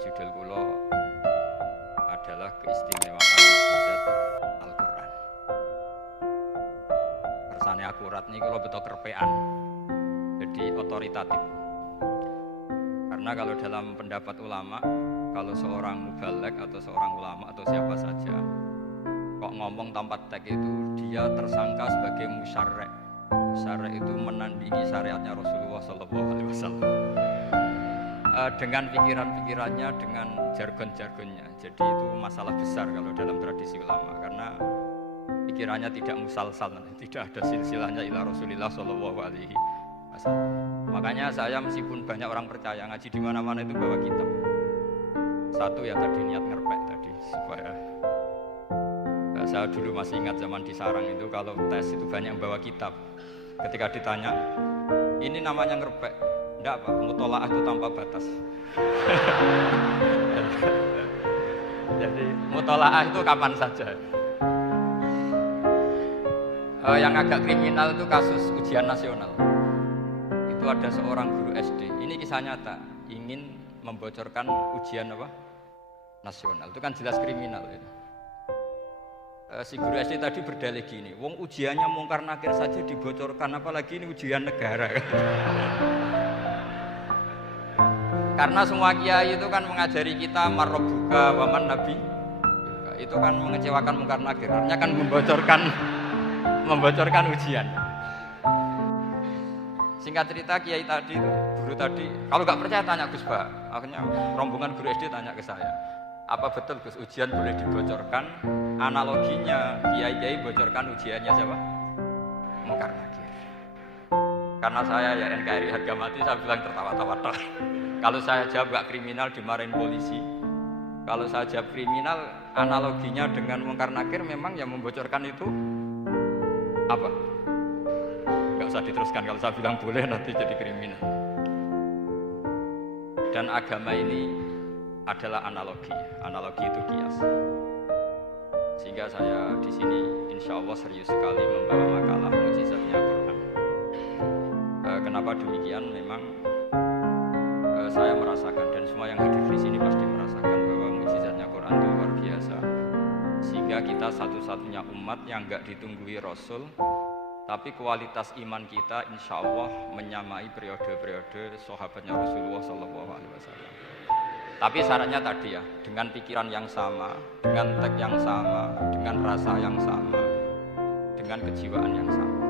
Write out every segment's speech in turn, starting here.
judul kula adalah keistimewaan mukjizat Al-Qur'an. Kersane akurat nih kula beto kerpean. Jadi otoritatif. Karena kalau dalam pendapat ulama, kalau seorang mubalek atau seorang ulama atau siapa saja kok ngomong tanpa teks itu dia tersangka sebagai musyarrek. Musyarrek itu menandingi syariatnya Rasulullah SAW. Dengan pikiran-pikirannya, dengan jargon-jargonnya. Jadi itu masalah besar kalau dalam tradisi ulama karena pikirannya tidak musalsal, tidak ada silsilahnya ila Rasulullah SAW. Makanya saya meskipun banyak orang percaya ngaji di mana-mana itu bawa kitab. Satu ya tadi niat ngerpek tadi supaya saya dulu masih ingat zaman di sarang itu kalau tes itu banyak yang bawa kitab. Ketika ditanya, ini namanya ngerpek. Enggak Pak, mutolaah itu tanpa batas. Jadi mutolaah itu kapan saja. Yang agak kriminal itu kasus ujian nasional. Itu ada seorang guru SD. Ini kisah nyata, ingin membocorkan ujian apa? Nasional. Itu kan jelas kriminal itu. Si guru SD tadi berdalih gini, wong ujiannya mungkar nakir saja dibocorkan, apalagi ini ujian negara. Karena semua kiai itu kan mengajari kita marrobuka waman nabi, itu kan mengecewakan mungkar nakir, artinya kan membocorkan ujian. Singkat cerita kiai tadi, guru tadi, kalau nggak percaya tanya Gus Ba. Akhirnya rombongan guru SD tanya ke saya, apa betul Gus ujian boleh dibocorkan? Analoginya kiai-kiai bocorkan ujiannya siapa? Mungkar nakir. Karena saya ya NKRI harga mati, saya bilang tertawa-tawa. Kalau saya jawab gak kriminal dimarahin polisi. Kalau saya jawab kriminal, analoginya dengan mungkar nakir memang yang membocorkan itu apa? Gak usah diteruskan, kalau saya bilang boleh nanti jadi kriminal. Dan agama ini adalah analogi. Analogi itu kias. Sehingga saya di sini insya Allah serius sekali membawa makalah mukjizatnya Al-Quran. Kenapa demikian? Memang saya merasakan dan semua yang hadir di sini pasti merasakan bahwa mukjizatnya Al-Quran itu luar biasa. Sehingga kita satu-satunya umat yang enggak ditunggui Rasul, tapi kualitas iman kita insya Allah menyamai periode-periode sahabatnya Rasulullah SAW. Tapi syaratnya tadi ya, dengan pikiran yang sama, dengan teks yang sama, dengan rasa yang sama, dengan kejiwaan yang sama.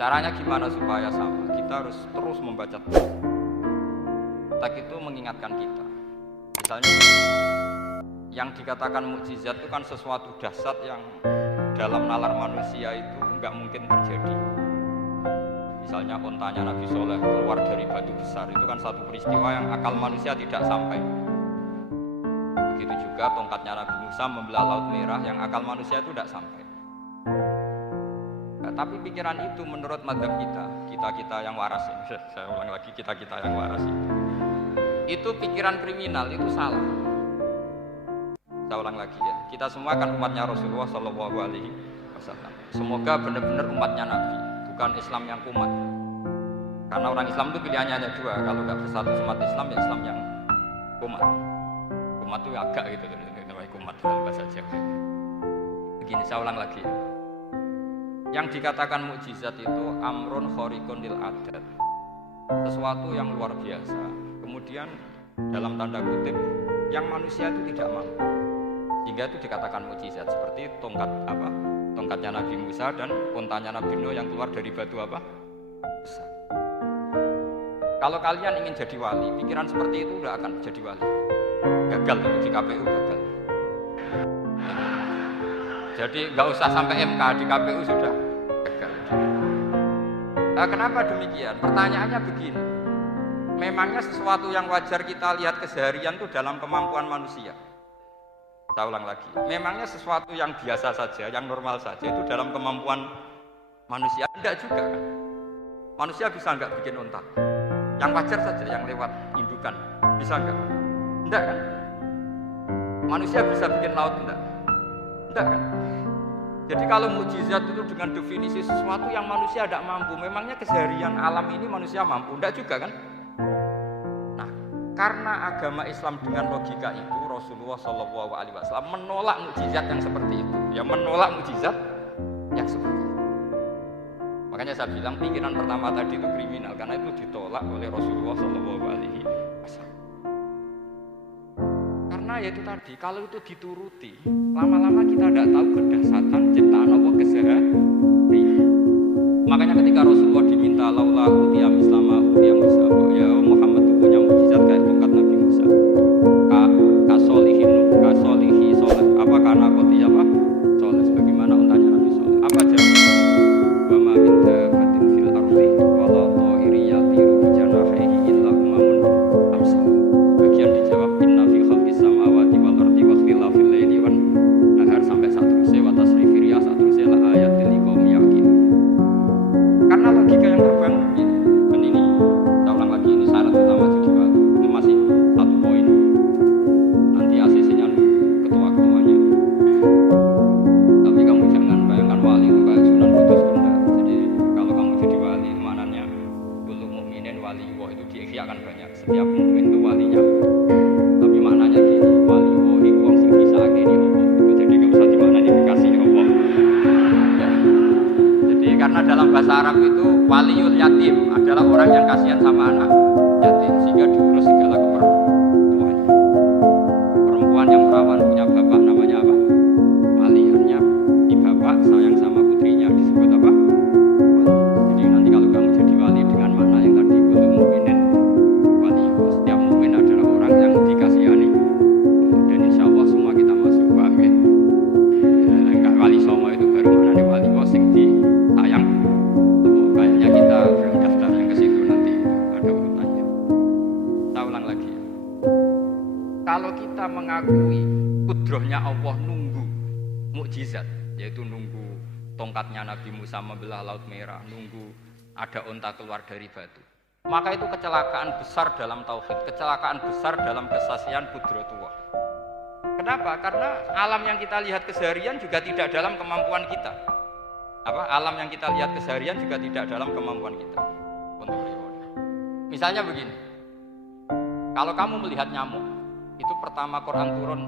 Caranya gimana supaya sama? Kita harus terus membaca teks. Teks itu mengingatkan kita. Misalnya, yang dikatakan mukjizat itu kan sesuatu dahsyat yang dalam nalar manusia itu nggak mungkin terjadi. Misalnya ontanya Nabi Soleh keluar dari batu besar, itu kan satu peristiwa yang akal manusia tidak sampai. Begitu juga tongkatnya Nabi Musa membelah Laut Merah yang akal manusia itu tidak sampai. Nah, tapi pikiran itu menurut mazhab kita yang waras ini, saya ulang lagi, kita yang waras itu pikiran kriminal, itu salah. Saya ulang lagi ya, kita semua kan umatnya Rasulullah SAW. Semoga benar-benar umatnya Nabi, bukan Islam yang kumat. Karena orang Islam itu pilihannya hanya dua, kalau nggak bersatu umat Islam ya Islam yang kumat. Kumat itu agak gitu, namanya kumat dalam bahasa Jawa. Begini, saya ulang lagi ya. Yang dikatakan mukjizat itu amrun khariqun lil adat, sesuatu yang luar biasa. Kemudian dalam tanda kutip yang manusia itu tidak mampu, sehingga itu dikatakan mukjizat. Seperti tongkatnya Nabi Musa dan untanya Nabi Nuh yang keluar dari batu apa? Besar. Kalau kalian ingin jadi wali, pikiran seperti itu udah akan jadi wali. Gagal itu di KPU gagal. Jadi nggak usah sampai MK, di KPU sudah gagal. Nah, kenapa demikian? Pertanyaannya begini. Memangnya sesuatu yang wajar kita lihat keseharian itu dalam kemampuan manusia? Saya ulang lagi, memangnya sesuatu yang biasa saja, yang normal saja itu dalam kemampuan manusia? Enggak juga kan? Manusia bisa enggak bikin unta? Yang wajar saja, yang lewat indukan, bisa enggak? Enggak kan? Manusia bisa bikin laut enggak? Enggak kan? Jadi kalau mukjizat itu dengan definisi sesuatu yang manusia tidak mampu, memangnya keseharian alam ini manusia mampu? Enggak juga kan? Nah, Karena agama Islam dengan logika itu, Rasulullah Shallallahu Alaihi Wasallam menolak mukjizat yang seperti itu, ya menolak mukjizat yang seperti itu. Makanya saya bilang pikiran pertama tadi itu kriminal, karena itu ditolak oleh Rasulullah Shallallahu Alaihi Wasallam. Karena ya itu tadi, kalau itu dituruti, lama-lama kita tidak tahu kedahsyatan ciptaan Allah keseharian. Makanya ketika Rasulullah diminta laula utiya mislama utiya Musa, ya Muhammad itu punya mukjizat kayak tongkat Nabi Musa. Kasolihi soleh. Apa karena koti apa? Soleh. Sebagaimana untanya Nabi Soleh. Apa jawabnya? Wa ma min dabbatin fil ardi wala ta'iri yatiru bi janahihi illa umamun amsal. Bagian dijawab inna fi khalqis samawati wal ardi wa ikhtilafil laili wan nahar sampai satrusé wa tasrifir riyah satrusé la ayatil liqaumi yaqilun. Karena logika yang terbangun begini, dan ini saya ulang lagi, ini syarat utama jadi wali. Ini masih satu poin. Nanti ACC-nya ketua-ketuanya. Tapi kamu jangan bayangkan wali itu kayak Sunan Kudus, enggak. Jadi kalau kamu jadi wali, maknanya kullu mukminin wali Allah itu diikhyakan banyak. Setiap mukmin itu walinya. Tapi maknanya gini, wali Allah itu wong sing bisa akhiri Allah. Itu jadi enggak usah dimaknani dikasih Allah. Ya. Jadi karena dalam bahasa Arab itu waliul yatim adalah orang yang kasihan sama anak yatim sehingga diurus segala keperluannya. Perempuan yang perawan punya bapak namanya apa? Wali. Artinya si bapak sayang sama putrinya disebut apa? Wali. Jadi nanti kalau kamu jadi wali dengan makna yang tadi kullu mukminin wali. Setiap mukmin adalah orang yang dikasihani. Dan insya Allah semua kita masuk. Paham ya? Enggak wali songo itu baru maknanya wali sing disayang. Kayaknya kita belum daftar yang ke situ, nanti ada urutannya. Saya ulang lagi ya. Kalau kita mengakui kudrohnya Allah nunggu mukjizat, yaitu nunggu tongkatnya Nabi Musa membelah Laut Merah, nunggu ada unta keluar dari batu, maka itu kecelakaan besar dalam tauhid, kecelakaan besar dalam kesaksian kudratullah. Kenapa? Karena alam yang kita lihat keseharian juga tidak dalam kemampuan kita. Alam yang kita lihat keseharian juga tidak dalam kemampuan kita. Misalnya begini, kalau kamu melihat nyamuk, itu pertama Quran turun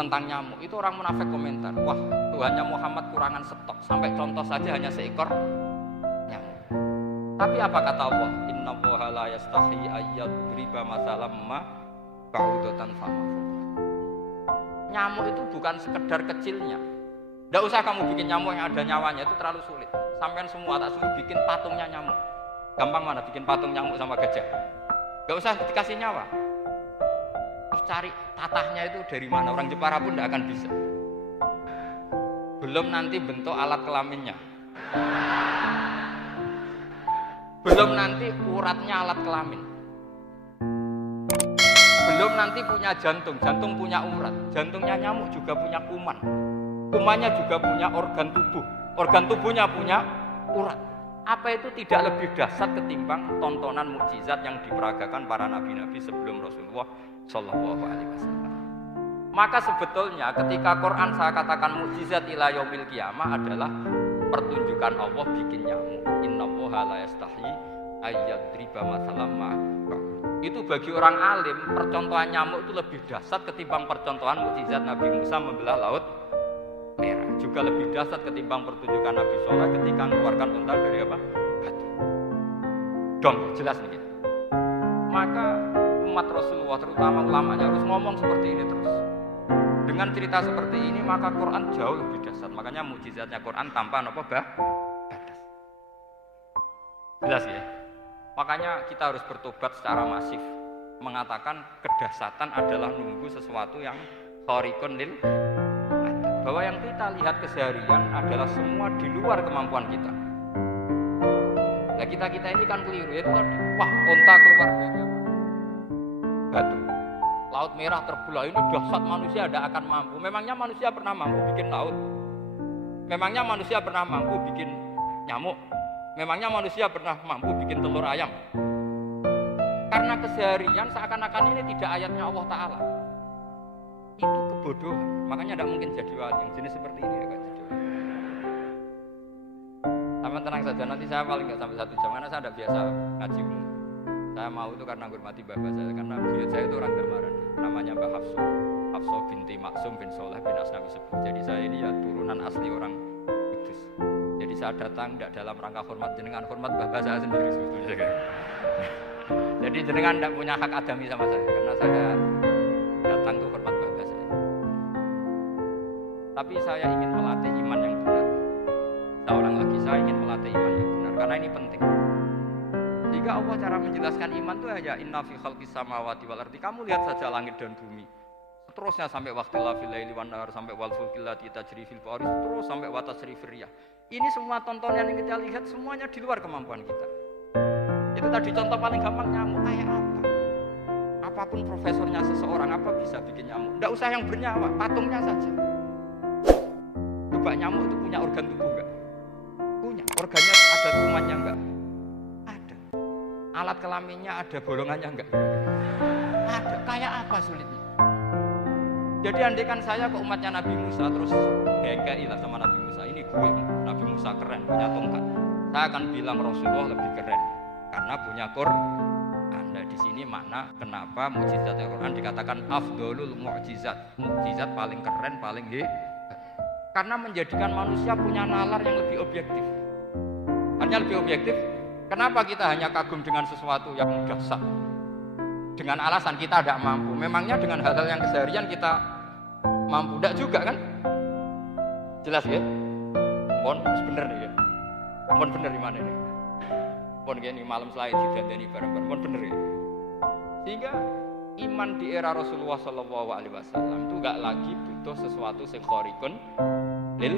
tentang nyamuk, itu orang munafik komentar, wah Tuhannya Muhammad kurangan stok, sampai contoh saja hanya seekor nyamuk. Tapi apa kata Allah? Innallaha la yastahi ayyadriba masalam ma ba'udatan fama. Nyamuk itu bukan sekedar kecilnya. Tidak usah kamu bikin nyamuk yang ada nyawanya, itu terlalu sulit. Sampean semua tak suruh bikin patungnya nyamuk. Gampang mana bikin patung nyamuk sama gajah? Gak usah dikasih nyawa. Terus cari tatahnya itu dari mana, orang Jepara pun tidak akan bisa. Belum nanti bentuk alat kelaminnya, belum nanti uratnya alat kelamin, belum nanti punya jantung, jantung punya urat, jantungnya nyamuk juga punya kuman, kumannya juga punya organ tubuhnya punya urat. Apa itu tidak lebih dahsyat ketimbang tontonan mukjizat yang diperagakan para nabi-nabi sebelum Rasulullah Shallallahu Alaihi Wasallam? Maka sebetulnya ketika Quran saya katakan mukjizat ila yaumil qiyamah adalah pertunjukan Allah bikin nyamuk. Innallaha la yastahi ayyadriba mathalam ma. Itu bagi orang alim percontohan nyamuk itu lebih dahsyat ketimbang percontohan mukjizat Nabi Musa membelah Laut Merah. Juga lebih dahsyat ketimbang pertunjukan Nabi Soleh ketika mengeluarkan unta dari apa? Batu. Dong, jelas nih. Maka umat Rasulullah terutama ulamanya harus ngomong seperti ini terus. Dengan cerita seperti ini maka Quran jauh lebih dahsyat. Makanya mukjizatnya Quran tanpa apa batas. Jelas ya. Makanya kita harus bertobat secara masif, mengatakan kedahsyatan adalah nunggu sesuatu yang khariqun lil adat. Bahwa yang kita lihat keseharian adalah semua di luar kemampuan kita. Nah kita ini kan keliru, yaitu wah unta keluar dari batu, Laut Merah terbelah, ini dahsyat, manusia tidak akan mampu. Memangnya manusia pernah mampu bikin laut? Memangnya manusia pernah mampu bikin nyamuk? Memangnya manusia pernah mampu bikin telur ayam? Karena keseharian seakan-akan ini tidak ayatnya Allah Ta'ala. Itu kebodohan. Makanya tidak mungkin jadi wali. Yang jenis seperti ini tidak jadi wali. Sama tenang saja, nanti saya paling nggak sampai 1 jam karena saya tidak biasa ngaji umum. Saya mau itu karena menghormati bapak saya, karena buyut saya itu orang Damaran, namanya Mbak Hafso. Hafso binti Maksum bin Soleh bin Asnawi Sepuh. Jadi saya ini ya turunan asli orang Kudus. Jadi saya datang tidak dalam rangka hormat jenengan, hormat bapak saya sendiri sebetulnya. Jadi jenengan tidak punya hak adami sama saya, karena saya datang tuh hormat bapak saya. Tapi saya ingin melatih iman yang benar. Seorang lagi saya ingin melatih iman yang benar, karena ini penting. Jika Allah cara menjelaskan iman itu hanya inna fi khalqis samawati wal ardi. Kamu lihat saja langit dan bumi. Seterusnya sampai waqtil laili wan nahar, sampai wal fulkil lati tajri fil bahri, terus sampai wa tasrifir riyah. Ini semua tontonan yang kita lihat semuanya di luar kemampuan kita. Itu tadi contoh paling gampang, nyamuk kayak apa? Apapun profesornya seseorang, apa bisa bikin nyamuk? Tidak usah yang bernyawa, patungnya saja. Coba nyamuk itu punya organ tubuh enggak? Punya. Organnya ada kumannya enggak? Ada. Alat kelaminnya ada bolongannya enggak? Ada. Kayak apa sulitnya? Jadi andaikan saya ke umatnya Nabi Musa terus bengkai lah sama Nabi Musa, ini gue, Nabi Musa keren, punya tongkat. Saya akan bilang Rasulullah lebih keren karena punya Quran. Anda di sini makna kenapa mukjizatnya Quran dikatakan afdolul mukjizat, mukjizat paling keren, paling hebat. Karena menjadikan manusia punya nalar yang lebih objektif. Hanya lebih objektif. Kenapa kita hanya kagum dengan sesuatu yang dasar? Dengan alasan kita tidak mampu. Memangnya dengan hal-hal yang keseharian kita mampu? Tidak juga kan? Jelas ya? Mohon bener nih ya? Mohon bener di mana nih? Mohon gini malam selain didandani bareng-bareng. Mohon bener ya? Sehingga iman di era Rasulullah SAW itu gak lagi butuh sesuatu yang khariqun lil.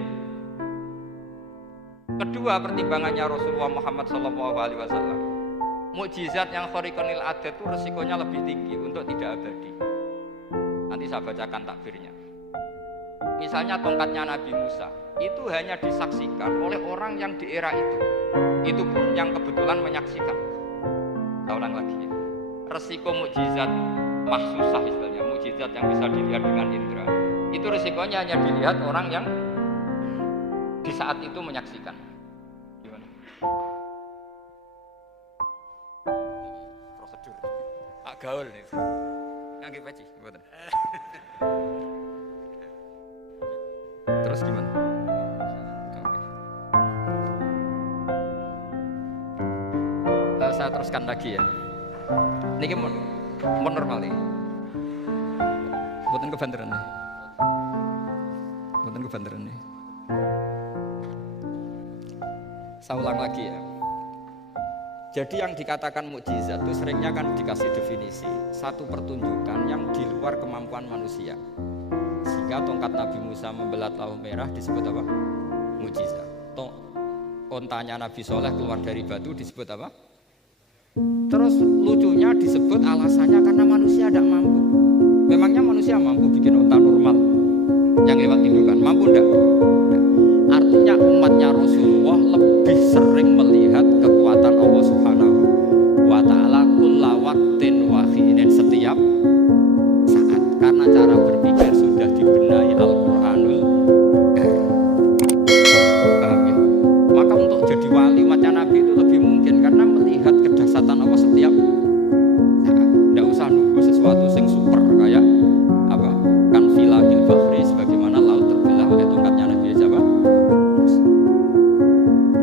Kedua pertimbangannya Rasulullah Muhammad SAW, mukjizat yang khariqun lil adat itu resikonya lebih tinggi untuk tidak abadi. Nanti saya bacakan takbirnya. Misalnya tongkatnya Nabi Musa itu hanya disaksikan oleh orang yang di era itu pun yang kebetulan menyaksikan. Saya ulang lagi ya. Resiko mukjizat mahsusah istilahnya, mukjizat yang bisa dilihat dengan indera, itu resikonya hanya dilihat orang yang di saat itu menyaksikan. Gimana? Prosedur gaul nih ngangge peci mboten. Terus gimana? Oke. Saya teruskan lagi ya. Niki mun normal nih. Mboten kebanteran nih. Mboten kebanteran nih. Saya ulang lagi ya. Jadi yang dikatakan mukjizat itu seringnya kan dikasih definisi satu pertunjukan yang di luar kemampuan manusia. Sehingga tongkat Nabi Musa membelah Laut Merah disebut apa? Mukjizat. Ontanya Nabi Soleh keluar dari batu disebut apa? Terus lucunya disebut alasannya karena manusia tidak mampu. Memangnya manusia mampu bikin onta normal yang lewat indukan? Mampu enggak? Artinya umatnya Rasulullah lebih sering melihat kekuatan Allah Subhanahu wa ta'ala kulla waqtin wa hinin, setiap saat, karena cara berpikir sudah dibenahi Al-Qur'anul Karim. Paham ya? Maka untuk jadi wali umatnya Nabi itu lebih mungkin karena melihat kedahsyatan Allah setiap saat. Tidak usah nunggu sesuatu yang super kayak apa? Kan filahil bahri, sebagaimana laut terbelah oleh tongkatnya Nabi siapa?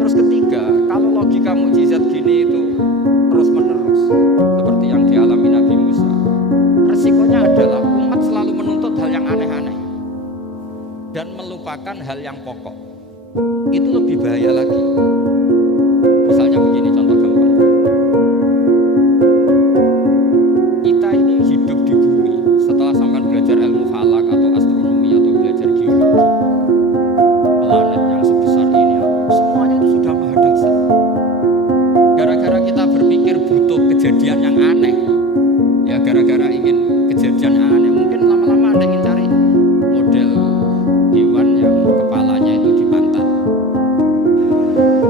Terus ketiga, kalau logika mukjizat gini itu terus menerus seperti yang dialami Nabi Musa, resikonya adalah umat selalu menuntut hal yang aneh-aneh dan melupakan hal yang pokok. Itu lebih bahaya lagi. Misalnya begini contoh gampang, kita ini hidup di bumi setelah sampai belajar ilmu falak atau astronomi atau belajar geologi, planet yang sebesar ini semuanya itu sudah maha dahsyat. Gara-gara kita berpikir butuh kejadian yang aneh, ya gara-gara ingin kejadian yang aneh, mungkin lama-lama Anda ingin cari model hewan yang kepalanya itu di pantat,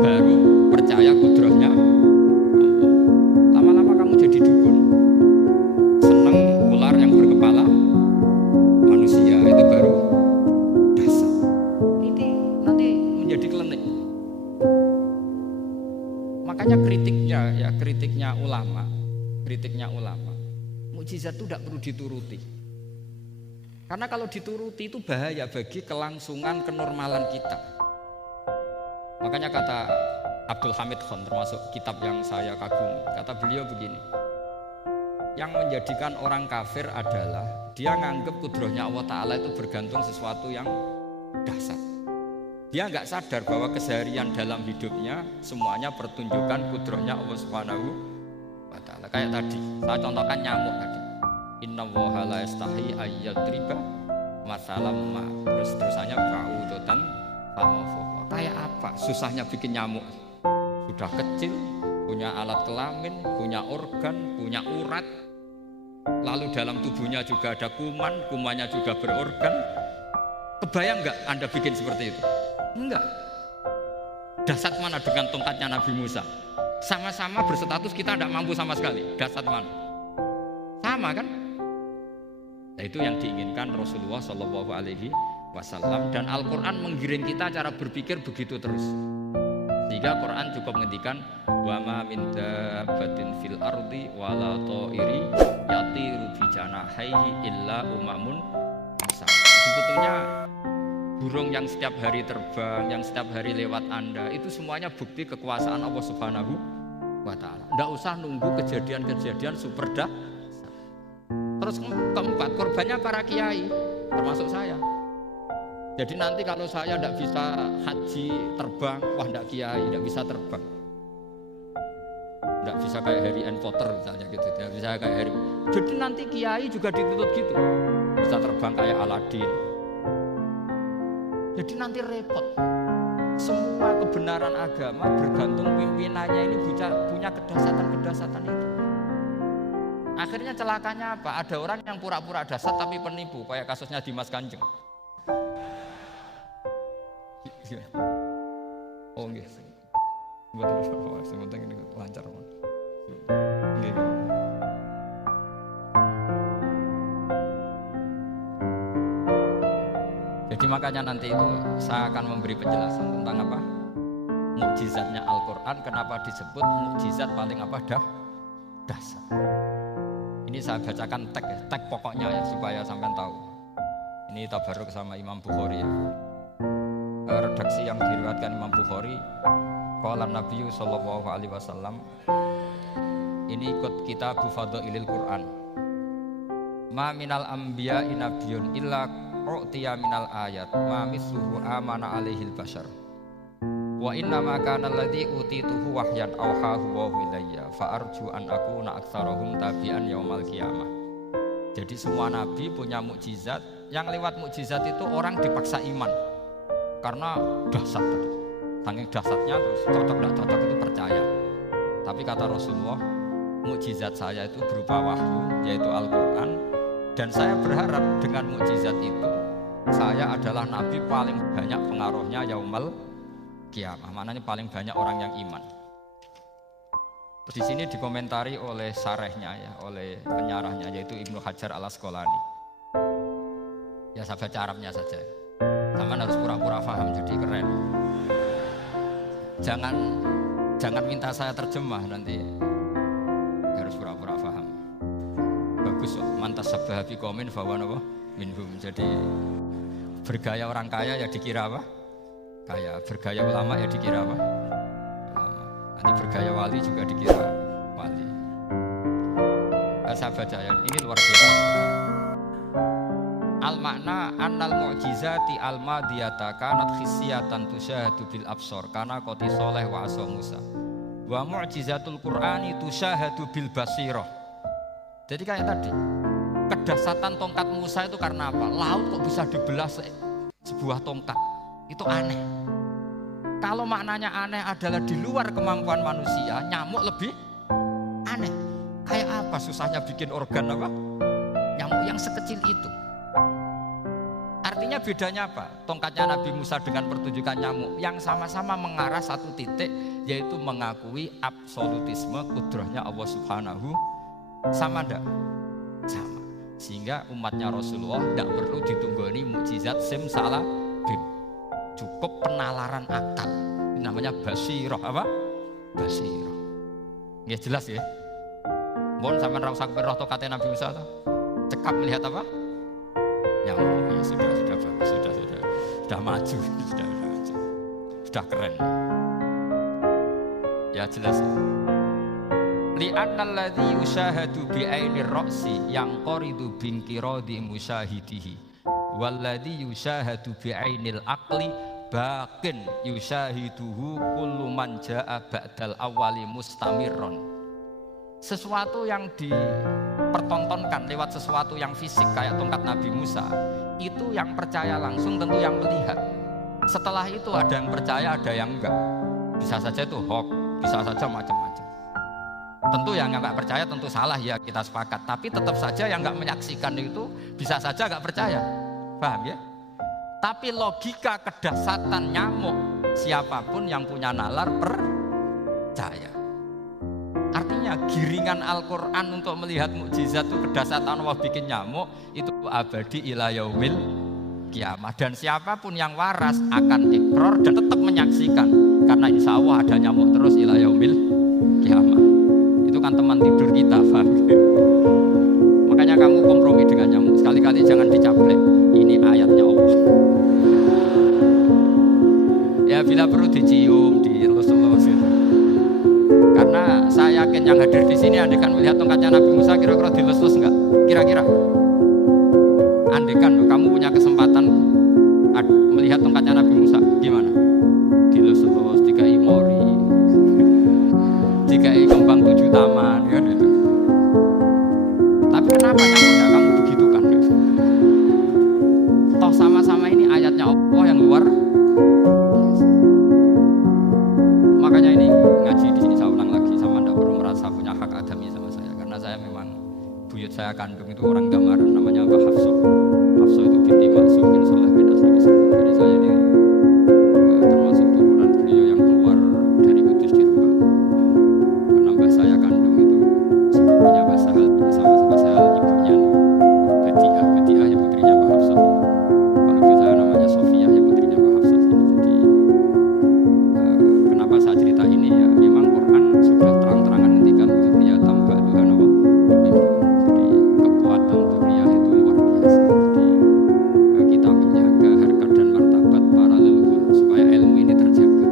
baru percaya kudrahnya Allah. Lama-lama kamu jadi dukun, seneng ular yang berkepala manusia, itu baru dasar. Ini nanti menjadi klinik. Makanya kritiknya ulama kritiknya ulama. Mukjizat itu tidak perlu dituruti. Karena kalau dituruti itu bahaya bagi kelangsungan kenormalan kita. Makanya kata Abdul Hamid Khan, termasuk kitab yang saya kagumi, kata beliau begini, yang menjadikan orang kafir adalah dia nganggep kudrohnya Allah Ta'ala itu bergantung sesuatu yang dasar. Dia nggak sadar bahwa keseharian dalam hidupnya semuanya pertunjukan kudrohnya Allah Subhanahu wa Ta'ala. Kayak tadi, saya contohkan nyamuk tadi. Inna woha la yastahi ayyadriba masalam ma. Terusannya ba'udotan famafokwa. Kayak apa susahnya bikin nyamuk? Sudah kecil, punya alat kelamin, punya organ, punya urat, lalu dalam tubuhnya juga ada kuman, kumannya juga berorgan. Kebayang nggak Anda bikin seperti itu? Enggak. Dasar mana dengan tongkatnya Nabi Musa? Sama-sama berstatus kita tidak mampu sama sekali. Dasar mana? Sama kan? Nah, itu yang diinginkan Rasulullah Shallallahu Alaihi Wasallam, dan Al-Quran menggiring kita cara berpikir begitu terus. Sehingga Quran cukup menghentikan wa ma min dabbatin fil ardi wala ta'iri yatiru bi janahihi illa umamun amsal. Sebetulnya burung yang setiap hari terbang, yang setiap hari lewat Anda, itu semuanya bukti kekuasaan Allah Subhanahu wa Ta'ala. Tidak usah nunggu kejadian-kejadian super dah. Terus keempat, korbannya para kiai, termasuk saya. Jadi nanti kalau saya tidak bisa haji terbang, wah tidak kiai, tidak bisa terbang. Tidak bisa kayak Harry and Potter misalnya gitu, tidak bisa kayak Harry. Jadi nanti kiai juga dituntut gitu, bisa terbang kayak Aladin. Jadi nanti repot. Semua kebenaran agama bergantung pimpinannya ini punya kedasatan itu. Akhirnya celakanya apa? Ada orang yang pura-pura dasar tapi penipu, kayak kasusnya Dimas Kanjeng. Oh nggih. Betul, sebentar ini lancar. Nggih. Jadi makanya nanti itu saya akan memberi penjelasan tentang apa? Mukjizatnya Al-Quran, kenapa disebut mukjizat paling apa? Dasar. Ini saya bacakan tag pokoknya ya supaya sampean tahu. Ini tabaruk sama Imam Bukhari ya. Redaksi yang diriwayatkan Imam Bukhari, qala Nabi sallallahu alaihi wasallam, ini ikut kitab Fadhailil Quran. Ma minal anbiya'i nabiyyun illa u'tiya minal ayat ma misluhu amana alaihil bashar. Wa inna ma kana alladhi utituhu wahyan awhahu wa ilayya fa arju an akuna aktsarahum tabi'an yaumal qiyamah. Jadi semua nabi punya mukjizat, yang lewat mukjizat itu orang dipaksa iman. Karena dahsyat tadi, saking dahsyatnya terus cocok tidak cocok itu percaya. Tapi kata Rasulullah, mukjizat saya itu berupa wahyu, yaitu Al-Quran, dan saya berharap dengan mukjizat itu saya adalah nabi paling banyak pengaruhnya yaumal qiyamah. Maknanya paling banyak orang yang iman. Di sini dikomentari oleh sarehnya ya, oleh penyarahnya yaitu Ibnu Hajar Al-Asqalani. Ya saya baca Arabnya saja. Taman harus pura-pura paham jadi keren. Jangan minta saya terjemah nanti. Harus pura-pura paham. Bagus kok. Mantas sabah bi qaumin fawa napa minhum. Jadi bergaya orang kaya ya dikira apa? Kaya. Bergaya ulama ya dikira apa? Ulama. Nanti bergaya wali juga dikira wali. Saya baca ya. Ini luar biasa. Al-makna annal mu'jizati al-madiyata kanat khissiyatan tusyahadu bil absor karena qoti soleh wa asa Musa wa mu'jizatul Qur'ani tusyahadu bil basirah. Jadi kayak tadi, kedasatan tongkat Musa itu karena apa? Laut kok bisa dibelah sebuah tongkat, itu aneh. Kalau maknanya aneh adalah di luar kemampuan manusia, nyamuk lebih aneh. Kayak apa susahnya bikin organ apa? Nyamuk yang sekecil itu. Artinya bedanya apa? Tongkatnya Nabi Musa dengan pertunjukan nyamuk yang sama-sama mengarah satu titik, yaitu mengakui absolutisme kudrahnya Allah Subhanahu. Sama enggak? Sama. Sehingga umatnya Rasulullah tidak perlu ditunggoni mukjizat simsalabim. Cukup penalaran akal. Ini namanya basirah apa? Basirah. Ya jelas ya. Mohon sampean ra usah kepen roh tokate Nabi Musa to. Cekap melihat apa? Nyamuk. Ya sudah bagus, sudah maju, sudah maju. Sudah keren. Ya jelas. Li'annal ladzi yushahadu bi'ainir ra'si yang qaridu binqiradi musyahidihi wal ladzi yushahadu bi'ainil aqli baqin yushahiduhu kullu man jaa ba'dal awwali mustamirron. Sesuatu yang dipertontonkan lewat sesuatu yang fisik kayak tongkat Nabi Musa, itu yang percaya langsung tentu yang melihat. Setelah itu ada yang percaya, ada yang enggak. Bisa saja itu hoax, bisa saja macam-macam. Tentu yang nggak percaya tentu salah, ya kita sepakat. Tapi tetap saja yang nggak menyaksikan itu bisa saja nggak percaya, paham ya? Tapi logika kedasatan nyamuk, siapapun yang punya nalar percaya. Artinya giringan Al-Quran untuk melihat mukjizat itu kedasatan Allah bikin nyamuk itu abadi ila yaumil kiamah. Dan siapapun yang waras akan ikrar dan tetap menyaksikan, karena insya Allah ada nyamuk terus ila yaumil kiamah. Itu kan teman tidur kita, paham? Makanya kamu kompromi dengan nyamuk. Sekali-kali jangan dicaplek. Ini ayatnya Allah. Ya bila perlu dicium, dielus-elus gitu. Karena saya yakin yang hadir di sini andekan melihat tongkatnya Nabi Musa kira-kira dilus-elus enggak? Kira-kira. Andekan kamu punya kesempatan melihat tongkatnya Nabi Musa, gimana? Dilus-elus, dikai mori. Dikai kembang 7 taman kan itu. Tapi kenapa nyamuknya kamu begitu kan? Toh sama-sama ini ayatnya Allah yang luar biasa. Makanya ini ngaji di sini saya ulang lagi, sama tidak perlu merasa punya hak adami sama saya, karena saya memang buyut saya kandung itu orang Gamaran namanya Mbah Hafsoh. Hafsoh itu binti Maksum bin Soleh bin Ashabi Sabuk. Jadi saya ini termasuk turunan beliau yang keluar dari Kudus di Rembang. Karena mbah saya kandung itu sepupunya Mbah Sahal sama Mbah Sahal ibunya Bediah ya putrinya Mbah Hafsoh. Kalau ibu saya namanya Sofiyah ya putrinya Mbah Hafsoh ini. Jadi kenapa saya cerita ini ya, memang Quran sudah terang-terangan ngendikan dzurriyyah tambah Tuhan Allah. Jadi kekuatan dzurriyyah itu luar biasa. Jadi kita menjaga harkat dan martabat para leluhur supaya ilmu ini terjaga.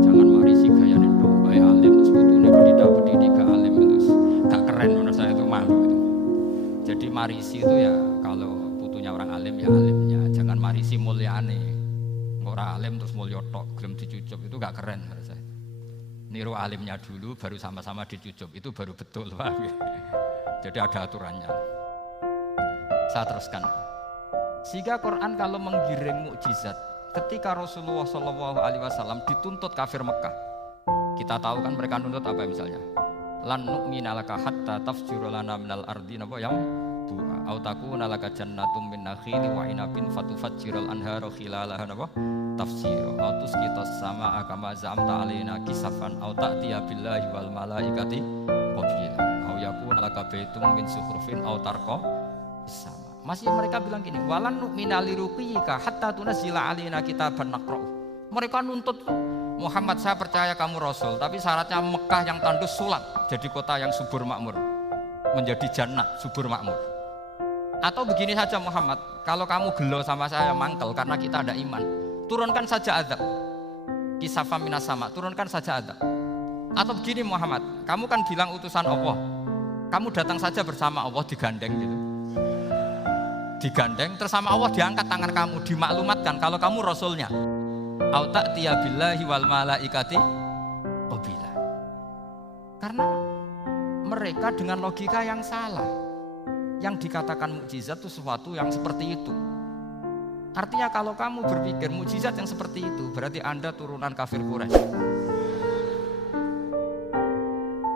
Jangan marisi gaya nendo, baik alim terus putune pendidik gak alim terus gak keren, menurut saya itu malu itu. Jadi marisi itu ya kalau putunya orang alim ya alimnya, jangan marisi mulyane. Orang alim terus mulya tok, gelem dicucup itu gak keren menurut saya. Niru alimnya dulu baru sama-sama dicucup, itu baru betul, Pak. Jadi ada aturannya. Saya teruskan. Sehingga Quran kalau menggiring mukjizat, ketika Rasulullah SAW dituntut kafir Mekah, kita tahu kan mereka nuntut apa misalnya? Lan nu'mina laka hatta tafjura lana minal ardi napa yang bu'a au takuna laka jannatum min nakhili wa inabin fatufajjiral anhara khilalaha napa tafsira au tusqitas samaa kama zamta alaina kisafan au ta'tiya billahi wal malaikati qabila au yakuna laka baitum min sukhrufin au tarqa sama. Masih mereka bilang gini, walan nu'mina liruqiyika hatta tunzila alaina kitaban naqra'u. Mereka nuntut Muhammad, saya percaya kamu Rasul, tapi syaratnya Mekah yang tandus sulap, jadi kota yang subur makmur, menjadi jannah subur makmur. Atau begini saja Muhammad, kalau kamu gelo sama saya mangkel karena kita ada iman, turunkan saja azab, kisafah minas sama, turunkan saja azab. Atau begini Muhammad, kamu kan bilang utusan Allah, kamu datang saja bersama Allah digandeng gitu, digandeng, terus sama Allah diangkat tangan kamu, dimaklumatkan kalau kamu Rasulnya. Au ta'tiya billahi wal malaikati qabila. Karena mereka dengan logika yang salah, yang dikatakan mukjizat itu sesuatu yang seperti itu. Artinya kalau kamu berpikir mukjizat yang seperti itu, berarti Anda turunan kafir Quraisy.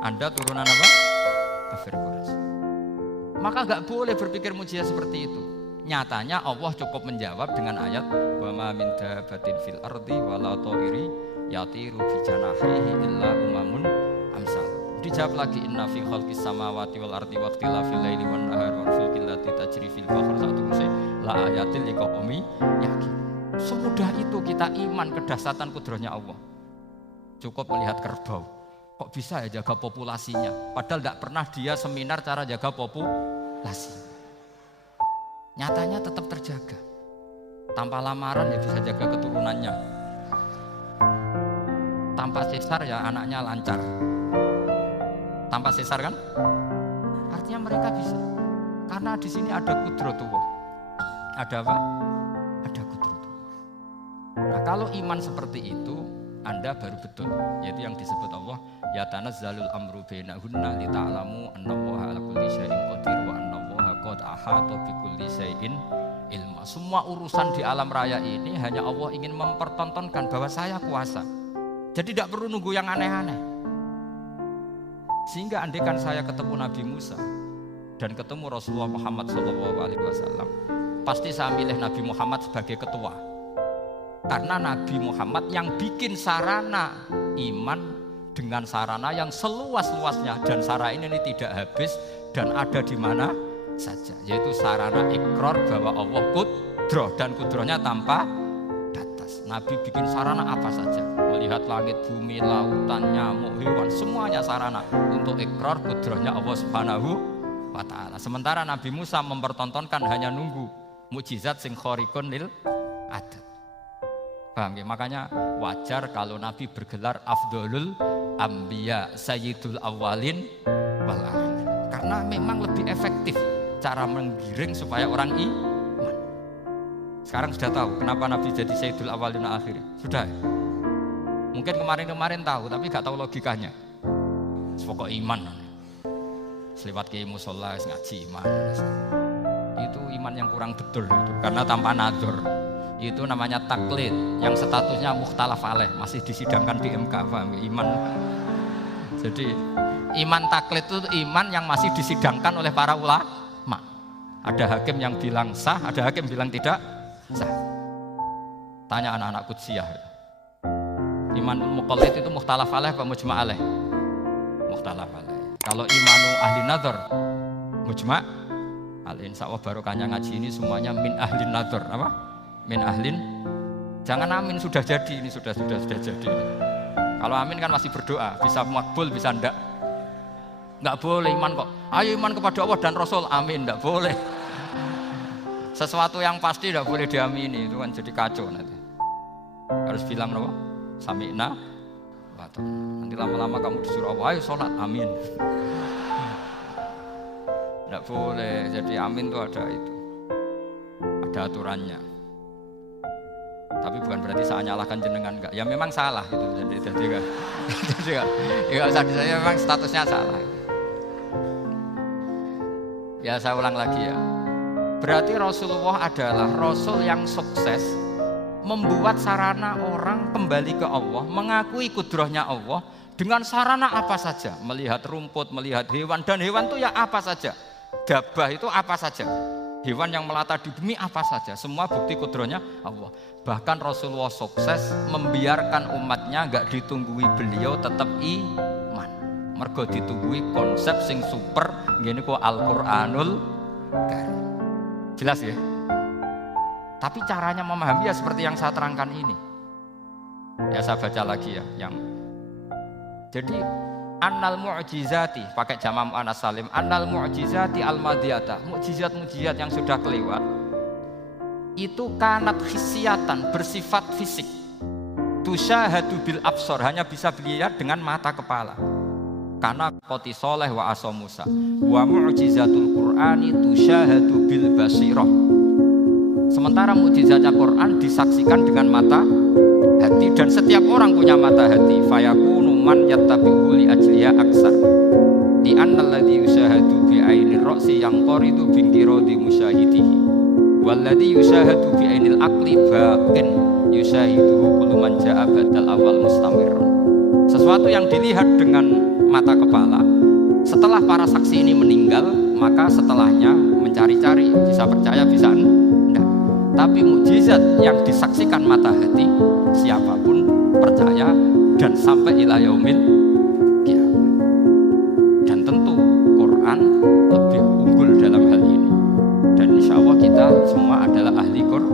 Anda turunan apa? Kafir Quraisy. Maka gak boleh berpikir mukjizat seperti itu. Nyatanya Allah cukup menjawab dengan ayat wa ma min dabbatin fil ardi wala ta'iri yatiru bi janahihi illa umamun amsal. Dijawab lagi inna fi khalqis samawati wal ardi wa ikhtilafil laili wan nahari wal fulki allati tajri fil bahri sa'atuse la ayatil liqaumi yakin. Semudah itu kita iman kedahsyatan kudratnya Allah. Cukup melihat kerbau. Kok bisa ya jaga populasinya? Padahal tidak pernah dia seminar cara jaga populasi. Nyatanya tetap terjaga. Tanpa lamaran ya bisa jaga keturunannya. Tanpa sesar ya anaknya lancar. Tanpa sesar kan? Artinya mereka bisa. Karena di sini ada kudratullah. Ada apa? Ada kudratullah. Nah, kalau iman seperti itu, Anda baru betul, yaitu yang disebut Allah yatanazzalul amru bainahunna lita'lamu annallaha ala kulli syai'in qadir wa annallaha qad ahata bikulli syai'in ilma. Semua urusan di alam raya ini hanya Allah ingin mempertontonkan bahwa saya kuasa. Jadi tidak perlu nunggu yang aneh-aneh. Sehingga andaikan saya ketemu Nabi Musa dan ketemu Rasulullah Muhammad SAW, pasti saya milih Nabi Muhammad sebagai ketua. Karena Nabi Muhammad yang bikin sarana iman dengan sarana yang seluas-luasnya, dan sarana ini tidak habis dan ada di mana saja, yaitu sarana ikrar bahwa Allah kudroh dan kudrohnya tanpa batas. Nabi bikin sarana apa saja, melihat langit, bumi, lautan, nyamuk, hewan, semuanya sarana untuk ikrar kudrohnya Allah Subhanahu wa ta'ala. Sementara Nabi Musa mempertontonkan hanya nunggu mukjizat sing khariqun lil adat. Paham ya? Makanya wajar kalau Nabi bergelar Afdolul Ambiya, Sayyidul Awwalin wal Akhirin. Karena memang lebih efektif cara menggiring supaya orang iman. Sekarang sudah tahu kenapa Nabi jadi Sayyidul Awwalin wal Akhirin? Sudah ya? Mungkin kemarin tahu, tapi gak tahu logikanya. Pokok iman. Selewat ke musola ngaji iman. Itu iman yang kurang betul itu. Karena tanpa nadzor. Itu namanya taklid yang statusnya mukhtalaf alaih, masih disidangkan di MK. Paham? Iman. Jadi iman taklid itu iman yang masih disidangkan oleh para ulama. Ada hakim yang bilang sah, ada hakim bilang tidak sah. Tanya anak-anak Qudsiyah. Iman muqallid itu mukhtalaf alaih apa mujma' alaih? Mukhtalaf alaih. Kalau imanu ahli nadzar mujma' alaih. Insyaallah barokahnya ngaji ini semuanya min ahli nadzar. Apa? Min ahlin, jangan amin sudah jadi, ini sudah jadi. Kalau amin kan masih berdoa, bisa makbul, bisa ndak boleh iman kok. Ayo iman kepada Allah dan Rasul, amin, ndak boleh. Sesuatu yang pasti ndak boleh diamini, itu kan jadi kacau nanti. Harus bilang apa? Sami'na wa ata'na. Nanti lama-lama kamu disuruh Allah, ayo sholat, amin. Ndak boleh, jadi amin itu ada aturannya. Tapi bukan berarti saya nyalahkan jenengan, enggak. Ya memang salah gitu. Jadi enggak usah disaya, memang statusnya salah. Ya saya ulang lagi ya. Berarti Rasulullah adalah Rasul yang sukses membuat sarana orang kembali ke Allah, mengakui kudrohnya Allah dengan sarana apa saja. Melihat rumput, melihat hewan, dan hewan itu ya apa saja. Dabah itu apa saja. Hewan yang melata di bumi apa saja, semua bukti kudrohnya Allah. Bahkan Rasulullah sukses membiarkan umatnya gak ditunggui beliau tetap iman. Mergo ditunggui konsep sing super, gini kok Al-Quranul Karim. Jelas ya? Tapi caranya memahami ya seperti yang saya terangkan ini. Ya saya baca lagi ya. Jadi annal mu'jizati, pakai jama' mu'annas salim, annal mu'jizati al-madiyata, mukjizat-mukjizat yang sudah kelewat itu kanat khisiatan, bersifat fisik, tusyahadu bil absor, hanya bisa dilihat dengan mata kepala. Karena qoti soleh wa aso Musa wa mu'jizatul Qur'ani tusyahadu bil basirah. Sementara mukjizatnya Quran disaksikan dengan mata hati, dan setiap orang punya mata hati. Fayakunu man yattabi'u li ajliya aksar di annal ladzi yusyahadu bi ainir ra'si yang qaridu bingkirodi musyahidihi walladzi yusyahadu bi ainil aqli baqin yusyahiduhu kullu man ja'a badal awal mustamirun. Sesuatu yang dilihat dengan mata kepala, setelah para saksi ini meninggal, maka setelahnya mencari-cari, bisa percaya bisa enggak. Tapi mukjizat yang disaksikan mata hati, siapapun percaya dan sampai ila yaumil qiyamah. Dan tentu Quran lebih unggul dalam hal ini. Dan insya Allah kita semua adalah ahli Quran.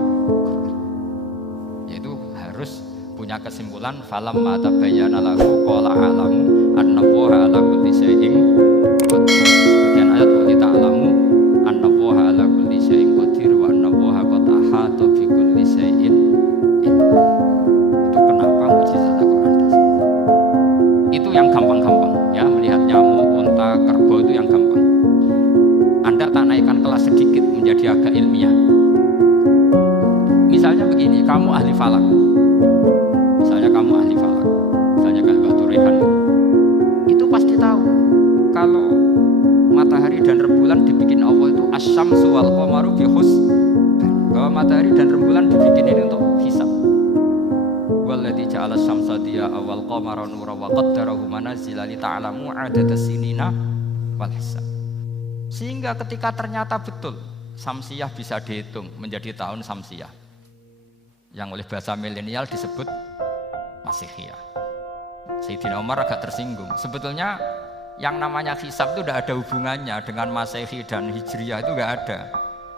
Yaitu harus punya kesempatan kesimpulan falamma tabayyana lahu qala a'lamu annallaha ala kulli syai'in qadir. Sebagian ayat qul ta'lamu annallaha ala kulli syai'in qadir wa annallaha qad ahata bi kulli syai'in. Itu kenapa mukjizat Al-Qur'an dasar. Itu yang gampang-gampang ya, melihat nyamuk, unta, kerbau itu yang gampang. Anda tak naikkan kelas sedikit menjadi agak ilmiah. Misalnya begini, kamu ahli falak. Misalnya kamu ahli falak. Misalnya kayak Batu Rehan. Itu pasti tahu kalau matahari dan rembulan dibikin Allah itu asyamsu wal qamaru bi husban. Bahwa matahari dan rembulan dibikin ini untuk hisab. Walladzi ja'ala asy-syamsa diya'a wal qamara nuran wa qaddarahu manazila li ta'lamu 'adadas sinina wal hisab. Sehingga ketika ternyata betul Samsiyah bisa dihitung menjadi tahun Samsiyah, yang oleh bahasa milenial disebut Masihiyah. Sayyidina Umar agak tersinggung. Sebetulnya yang namanya hisab itu tidak ada hubungannya dengan Masehi dan Hijriyah, itu tidak ada.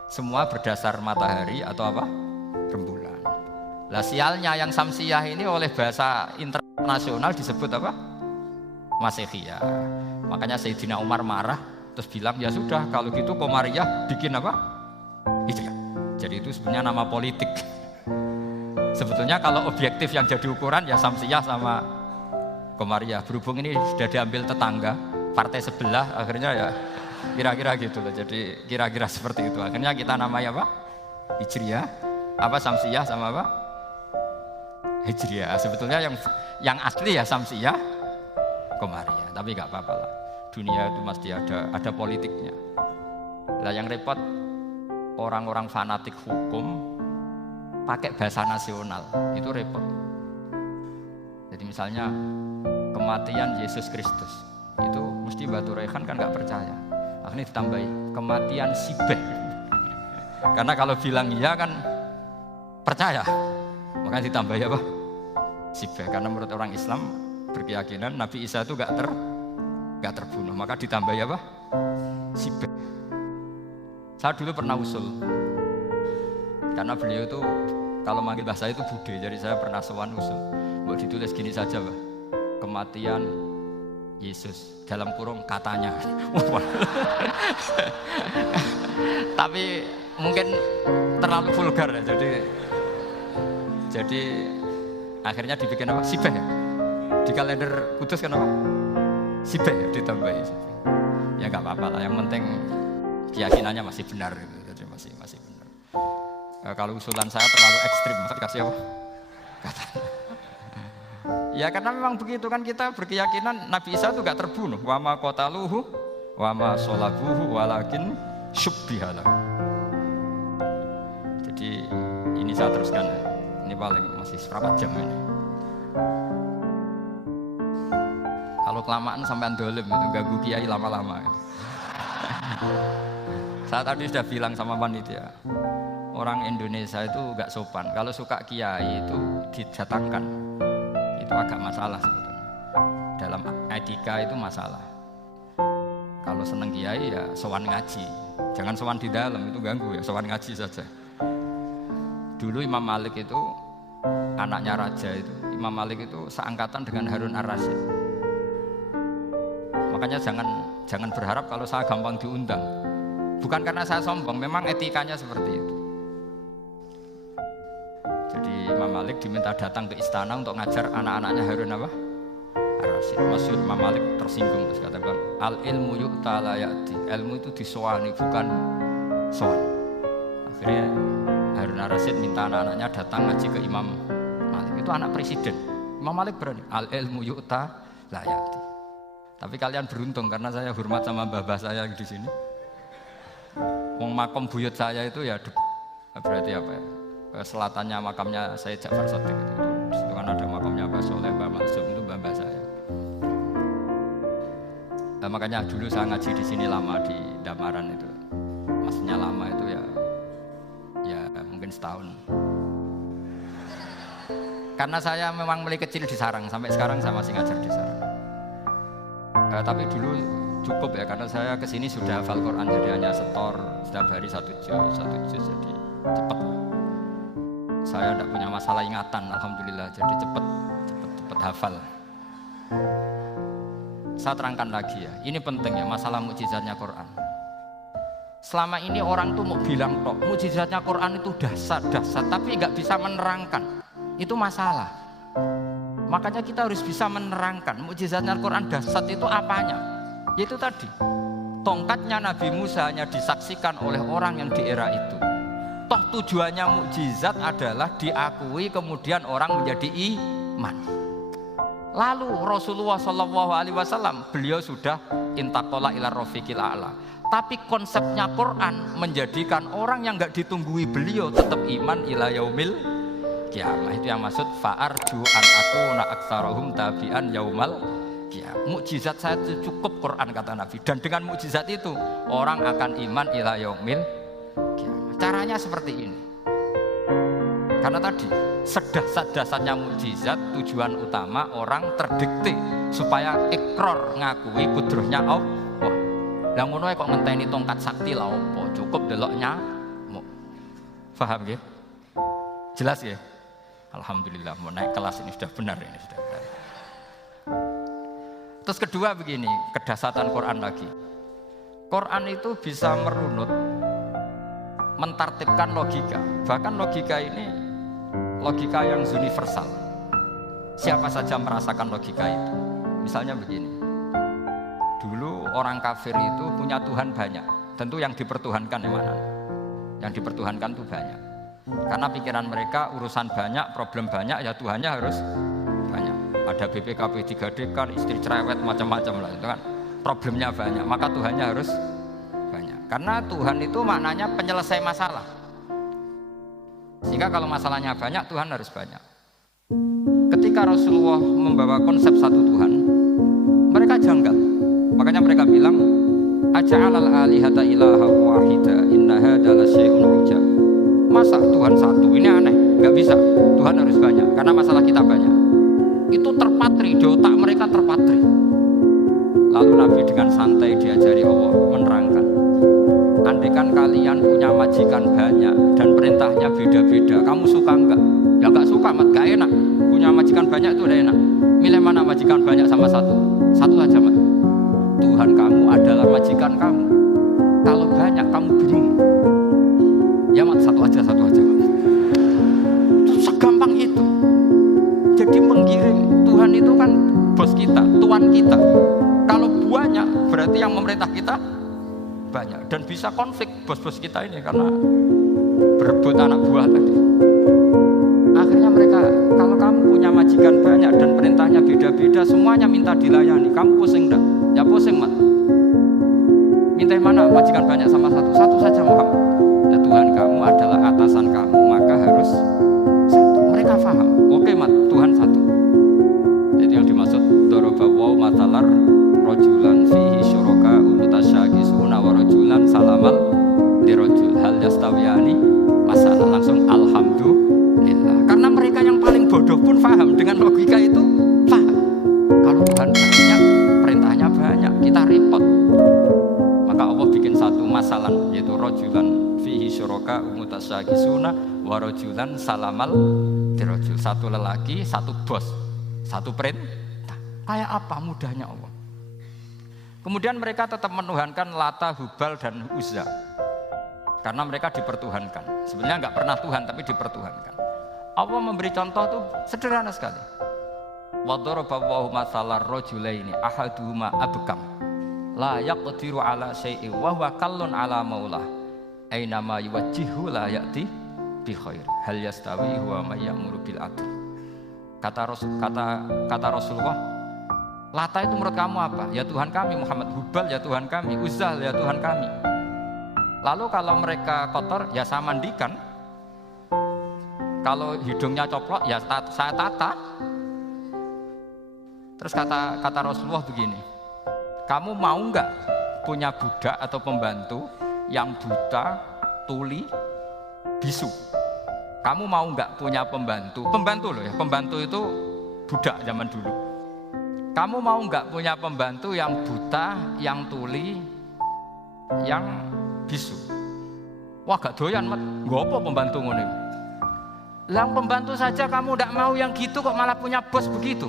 Semua berdasar matahari atau apa? Rembulan. Lah sialnya yang Samsiyah ini oleh bahasa internasional disebut apa? Masihiyah. Makanya Sayyidina Umar marah terus bilang ya sudah kalau gitu Qamariyah bikin apa? Hijriyah. Jadi itu sebenarnya nama politik. Sebetulnya kalau objektif yang jadi ukuran ya Samsiyah sama Qamariyah. Berhubung ini sudah diambil tetangga partai sebelah, akhirnya ya kira-kira gitu loh. Jadi kira-kira seperti itu. Akhirnya kita namanya apa? Hijriyah. Apa Samsiyah sama apa? Hijriyah. Sebetulnya yang asli ya Samsiyah, Qamariyah. Tapi nggak apa-apa lah. Dunia itu mesti ada politiknya. Lah yang repot orang-orang fanatik hukum pakai bahasa nasional, itu repot. Jadi misalnya kematian Yesus Kristus, itu mesti Batu Rehan kan nggak percaya. Akhirnya ditambahi kematian Sibeh. Karena kalau bilang iya kan percaya, makanya ditambahi apa? Sibeh. Karena menurut orang Islam berkeyakinan Nabi Isa itu nggak terbunuh, maka ditambahi apa? Sibeh. Saya dulu pernah usul, karena beliau itu kalau manggil bahasa itu bude, jadi saya pernah sowan usul. Mau ditulis gini saja, Mbak. Kematian Yesus dalam kurung katanya. Tapi mungkin terlalu vulgar ya, jadi akhirnya dibikin apa? Sibeh ya? Di kalender Kudus kan apa? Sibeh ya, ditambahi Sibeh. Ya nggak apa-apa lah, yang penting keyakinannya masih benar gitu. Jadi masih benar. Kalau usulan saya terlalu ekstrim, maksud kasih apa? Katanya. Ya karena memang begitu kan, kita berkeyakinan Nabi Isa itu gak terbunuh. Wa ma qataluhu wa ma sholabuhu walakin syubbihala. Jadi ini saya teruskan. Ini paling masih seberapa jam ini. Kalau kelamaan sampai dolim itu ganggu kiai lama-lama. Saya tadi sudah bilang sama panitia, orang Indonesia itu gak sopan. Kalau suka kiai itu didatangkan, itu agak masalah sebetulnya. Dalam etika itu masalah. Kalau seneng kiai ya sowan ngaji, jangan sowan di dalam, itu ganggu ya, sowan ngaji saja. Dulu Imam Malik itu anaknya raja itu, Imam Malik itu seangkatan dengan Harun Ar-Rasyid. Makanya jangan berharap kalau saya gampang diundang. Bukan karena saya sombong, memang etikanya seperti itu. Jadi Imam Malik diminta datang ke istana untuk ngajar anak-anaknya Harun apa? Ar-Rasyid. Masyhur Imam Malik tersinggung terus katakan, al ilmu yu'ta la ya'ti. Ilmu itu disowani, bukan sowan. Akhirnya Harun Ar-Rasyid minta anak-anaknya datang ngaji ke Imam Malik. Itu anak presiden. Imam Malik berani, al ilmu yu'ta la ya'ti. Tapi kalian beruntung karena saya hormat sama mbah-mbah saya di sini. Wong makom buyut saya itu ya berarti apa ya? Selatannya makamnya Sayyid Ja'far Shadiq itu. Di situ kan ada makamnya Mbah Soleh, Mbah Maksum, itu mbah-mbah saya. Nah, makanya dulu saya ngaji di sini lama di Damaran itu. Maksudnya lama itu ya mungkin setahun. Karena saya memang mulai kecil di Sarang, sampai sekarang saya masih ngajar di Sarang. Tapi dulu cukup ya, karena saya kesini sudah hafal Quran, jadi hanya setor setiap hari satu juz jadi cepat. Saya tidak punya masalah ingatan, alhamdulillah, jadi cepet hafal. Saya terangkan lagi ya, ini penting ya masalah mukjizatnya Quran. Selama ini orang tuh mau bilang tok, mukjizatnya Quran itu dahsyat, tapi nggak bisa menerangkan. Itu masalah. Makanya kita harus bisa menerangkan mukjizatnya Quran dahsyat itu apanya. Yaitu tadi, tongkatnya Nabi Musa hanya disaksikan oleh orang yang di era itu. Toh tujuannya mukjizat adalah diakui kemudian orang menjadi iman. Lalu Rasulullah SAW beliau sudah intaqala ila rafiqil a'la. Tapi konsepnya Quran menjadikan orang yang nggak ditunggui beliau tetap iman ila yaumil kiamah. Itu yang maksud fa'arju an akuna aktsarahum tabi'an yaumal kiamah. Mukjizat saya itu cukup Quran kata Nabi, dan dengan mukjizat itu orang akan iman ila yaumil kiamah. Caranya seperti ini. Karena tadi sedasat-dasarnya mukjizat tujuan utama orang terdikte supaya ikrar ngakui kudrohnya Allah. Lah ngono kok ngenteni tongkat sakti lah opo, cukup deloknya. Paham ya? Jelas ya? Alhamdulillah mau naik kelas ini sudah benar ini sudah benar. Terus kedua begini, kedasatan Quran lagi. Quran itu bisa merunut, mentartibkan logika. Bahkan logika ini logika yang universal. Siapa saja merasakan logika itu. Misalnya begini. Dulu orang kafir itu punya Tuhan banyak. Tentu yang dipertuhankan yang mana? Yang dipertuhankan itu banyak. Karena pikiran mereka urusan banyak, problem banyak, ya Tuhannya harus banyak. Ada BPKB 3D kan, istri cerewet macam-macam lah itu kan. Problemnya banyak, maka Tuhannya harus banyak. Karena Tuhan itu maknanya penyelesai masalah. Sehingga kalau masalahnya banyak, Tuhan harus banyak. Ketika Rasulullah membawa konsep satu Tuhan, mereka janggal. Makanya mereka bilang, aja'alal alihata ilaha wahida inna hadza lasyai'un ujab. Masa Tuhan satu? Ini aneh, nggak bisa. Tuhan harus banyak, karena masalah kita banyak. Itu terpatri, di otak mereka terpatri. Lalu Nabi dengan santai diajari Allah menerangkan, andaikan kalian punya majikan banyak dan perintahnya beda-beda, kamu suka enggak? Ya enggak suka, mat, enggak enak. Punya majikan banyak itu udah enak. Milih mana majikan banyak sama satu? Satu aja, mat. Tuhan kamu adalah majikan kamu. Kalau banyak kamu bingung. Ya mat, satu aja mat. Itu segampang itu. Jadi menggiring Tuhan itu kan bos kita, tuan kita. Kalau banyak berarti yang memerintah kita banyak, dan bisa konflik bos-bos kita ini karena berebut anak buah tadi. Akhirnya mereka, kalau kamu punya majikan banyak dan perintahnya beda-beda, semuanya minta dilayani, kamu pusing enggak? Ya pusing, mat. Minta mana majikan banyak sama satu? Satu saja Muhammad. Ya Tuhan kamu adalah atasan kamu, maka harus satu. Mereka paham. Oke, mat, Tuhan satu. Jadi yang dimaksud doroba waw matalar rojulan fihi syuraka mutasyakisuna wa rojulan salamal dirojul hal yastawiyani masalah. Langsung alhamdulillah. Karena mereka yang paling bodoh pun paham dengan logika itu, paham. Kalau Tuhan banyak, perintahnya banyak, kita repot. Maka Allah bikin satu masalah, yaitu rojulan fihi syuraka mutasyakisuna wa rojulan salamal dirojul. Satu lelaki, satu bos, satu perintah. Kayak apa mudahnya Allah. Kemudian mereka tetap menuhankan Lata, Hubal, dan Uzza. Karena mereka dipertuhankan. Sebenarnya nggak pernah Tuhan, tapi dipertuhankan. Allah memberi contoh tuh sederhana sekali. Wa daraba Allahu mathalan rajulaini ahaduhuma abkam la yaqdiru ala syai'in wa huwa kallun ala maulah aina ma yuwajjihu la ya'ti bi khair hal yastawi huwa may ya'muru bil adl. Kata Rasulullah, Lata itu menurut kamu apa? Ya Tuhan kami. Muhammad, Hubal ya Tuhan kami. Uzzah ya Tuhan kami. Lalu kalau mereka kotor ya saya mandikan. Kalau hidungnya coplok ya saya tata. Terus kata Rasulullah begini, kamu mau nggak punya budak atau pembantu yang buta, tuli, bisu? Kamu mau nggak punya pembantu? Pembantu loh ya, pembantu itu budak zaman dulu. Kamu mau nggak punya pembantu yang buta, yang tuli, yang bisu? Wah gak doyan, mat. Nggo apa pembantu ngono? Yang pembantu saja kamu tidak mau yang gitu kok malah punya bos begitu.